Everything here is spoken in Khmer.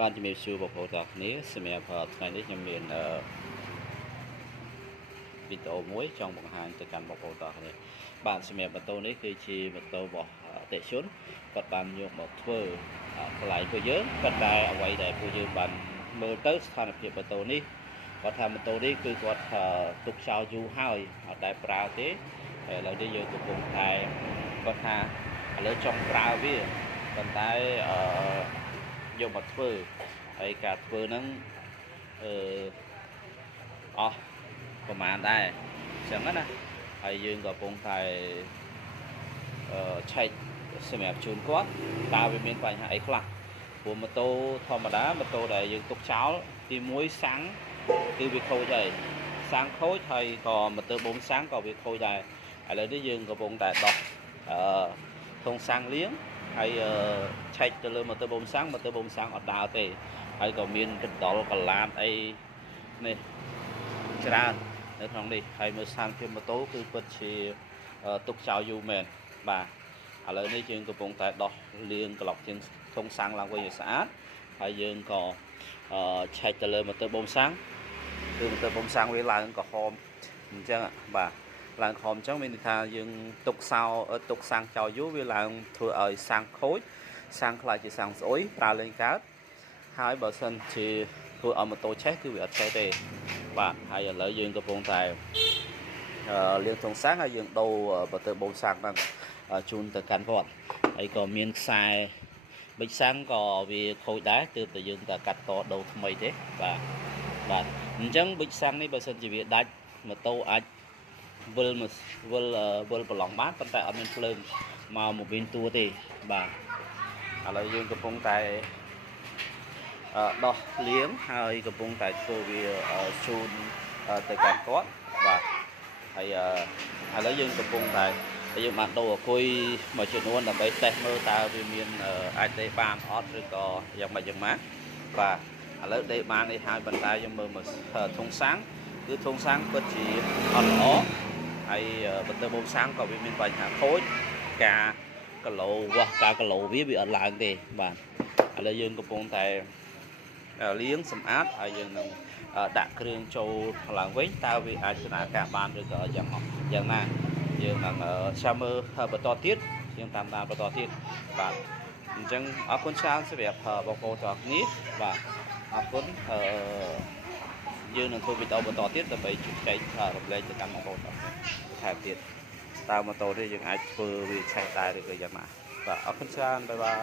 បានជំរាបសួរបងប្អូនទាំងគ្នាសម្រាប់ថ្ងៃនេះខ្ញុំមានវីដេអូមួយចង់បង្ហាញទៅកាន់បងប្អូនទាំងគ្នាបាទសម្រាប់ម៉ូតូនេះគឺជាម៉ូតូរបស់អតិថិជនគាត់បានយកមកធ្វើកន្លែងពួកយើងគាត់តែអ្វីដែលពួកយើងបានមើលទៅស្ថានភាពម៉ូតូនេះគាត់ថាម៉ូតូនេះគឺគាត់ទុកចោលយូរហើយអត់ដែលប្រើទេឥឡូវនេះយើងកំពុងតែគាត់ថាឥឡូវចង់ប្រើវាប៉ុន្តែយកមកធ្វើហើយការធ្វើហ្នឹងអស់ប្រហែលដែរអញ្ចឹងណាហើយយើងក៏កំពុងតែឆែកសម្រាប់ជូនគាត់តើវាមានបញ្ហាអីខ្លះព្រោះម៉ូតូធម្មតាម៉ូតូដែលយើងទុកចោលទី1សាំងគឺវាខូចហើយសាំងខូចហើយក៏ម៉ូទ័របូមសាំងក៏វាខូចដែរឥឡូវនេះយើងកំពុងតែដោះធុងសាំងលាងហើយឆែកទៅលើម៉ូទ័របូមសាំងអត់ដើរទេហើយក៏មានកណ្ដុរកលាតអីនេះច្រើននៅក្នុងនេះហើយមើលស្ថានភាពម៉ូតូគឺពិតជាទុកចោលយូរមែនបាទឥឡូវនេះយើងកំពុងតែដោះលាងក្លុកជាងធុងសាំងឡើងវិញឲ្យស្អាតហើយយើងក៏ឆែកទៅលើម៉ូទ័របូមសាំងគឺម៉ូទ័របូមសាំងវាឡើងក្រហមអញ្ចឹងបាទឡើងក្រហមអញ្ចឹងមានន័យថាយើងទុកសាំងចោលយូរវាឡើងធ្វើឲ្យសាំងខូចសាំងខ្លាចជាសាំងស្អុយប្រើលេងកើតហើយបើសិនជាធ្វើឲ្យម៉ូតូឆេះគឺវាអត់ឆេះទេបាទហើយឥឡូវយើងកំពុងតែលាងធុងសាំងហើយយើងដូរម៉ូទ័របូមសាំងហ្នឹងជូនទៅកាន់គាត់ហើយក៏មានខ្សែប៊ិចសាំងក៏វាខូចដែរទើបតែយើងតែកាត់តដូរថ្មីទេបាទអញ្ចឹងប៊ិចសាំងនេះបើសិនជាវាដាច់ម៉ូតូអាចវិលប្រឡងបានប៉ុន្តែអត់មានភ្លើងមកវិញតួទេបាទឥឡូវយើងកំពុងតែដោះលាងហើយកំពុងតែធ្វើវាជូនទៅកាន់គាត់បាទហើយឥឡូវយើងកំពុងតែយើងបានដូរអគុយមួយចំនួនដើម្បីតេស្តមើលតើវាមានអាចដេកបានអត់ឬក៏យ៉ាងម៉េចបាទឥឡូវដេកបាននេះហើយប៉ុន្តែយើងមើលធុងសាំងគឺធុងសាំងពិតជាអត់ល្អហើយបន្ទើបបូមសាំងក៏វាមានបញ្ហាខូចការគីឡូវាអត់ឡើងទេបាទឥឡូវយើងកំពុងតែលាងសម្អាតហើយយើងនឹងដាក់គ្រឿងចូលឡើងវិញតើវាអាចដំណើរការបានឬក៏យ៉ាងណាយើងនឹងចាំមើលបន្តទៀតយើងតាមដានបន្តទៀតបាទអញ្ចឹងអរគុណច្រើនសម្រាប់បងប្អូនទាំងអស់គ្នាបាទអរគុណយើងនឹងធ្វើវីដេអូបន្តទៀតដើម្បីជជែករំលែកទៅកាន់បងប្អូនទាំងអស់គ្នាថែមទៀតតើម៉ូតូនេះយើងអាចធ្វើវាឆេះដែរឬក៏យ៉ាងណាបាទអរគុណច្រើនបាយបាយ